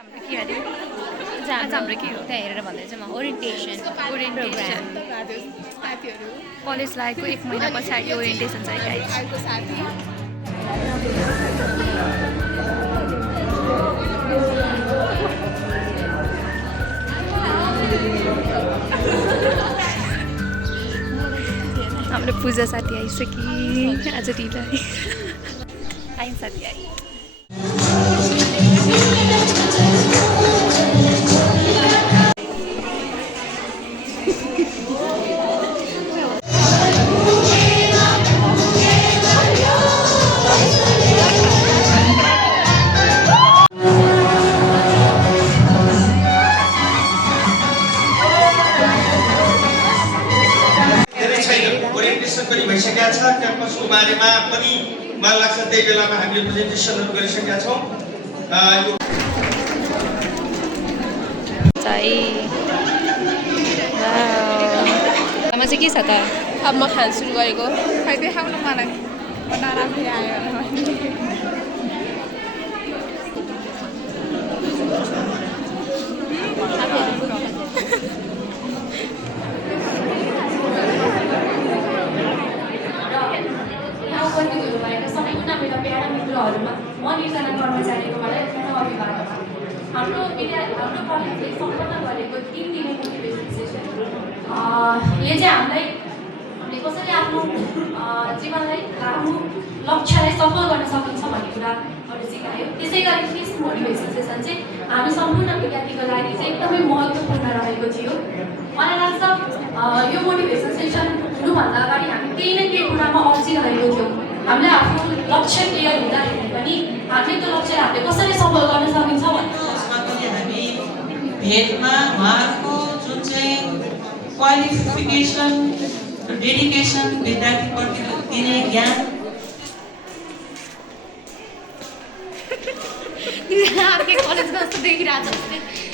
हाम्रो के अरे हाम्रो के हो त्यहाँ हेरेर भन्दैछ म ओरिएन्टेसन प्रोग्राम कलेज लागेको 1 महिना पछाडि ओरिएन्टेसन छ गाइस। हाम्रो पूजा साथी आइसक्यो आज ढिला आइन साथी आई। पनि भइसकेका छ क्याम्पसको बारेमा पनि मलाई लाग्छ त्यही बेलामा हामीले प्रेजेन्टेसनहरू गरिसकेका छौँ। आमा चाहिँ के छ त अब म खान सुरु गरेको खै देखाउनु मलाई नराम्रै आयो म निर्जना कर्मचारीकोबाट अभिभावक हाम्रो कलेजले सम्पन्न गरेको 3 दिने मोटिभेसन सेसन ले चाहिँ हामीले कसरी आफ्नो जीवनलाई आफ्नो लक्ष्यलाई सफल गर्न सकिन्छ भन्ने कुराहरू सिकायो। त्यसै गरी यस मोटिभेसन सेसन चाहिँ हामी सम्पूर्ण विद्यार्थीको लागि चाहिँ एकदमै महत्त्वपूर्ण रहेको थियो। मलाई लाग्छ यो मोटिभेसन सेसन हुनुभन्दा अगाडि हामी केही न केही कुरामा अल्झिरहेको थियौँ। हामीले आफ्नो लक्ष्य क्लियर हुँदाखेरि पनि हामीले त्यो लक्ष्यलाई हामीले कसरी सफल गर्न सकिन्छ भन्ने पनि हामी भेटमा उहाँको जुन चाहिँ क्वालिफिकेसन डेडिकेसन विद्यार्थीप्रति दिने ज्ञान कलेज जस्तो देखिरहेको छ।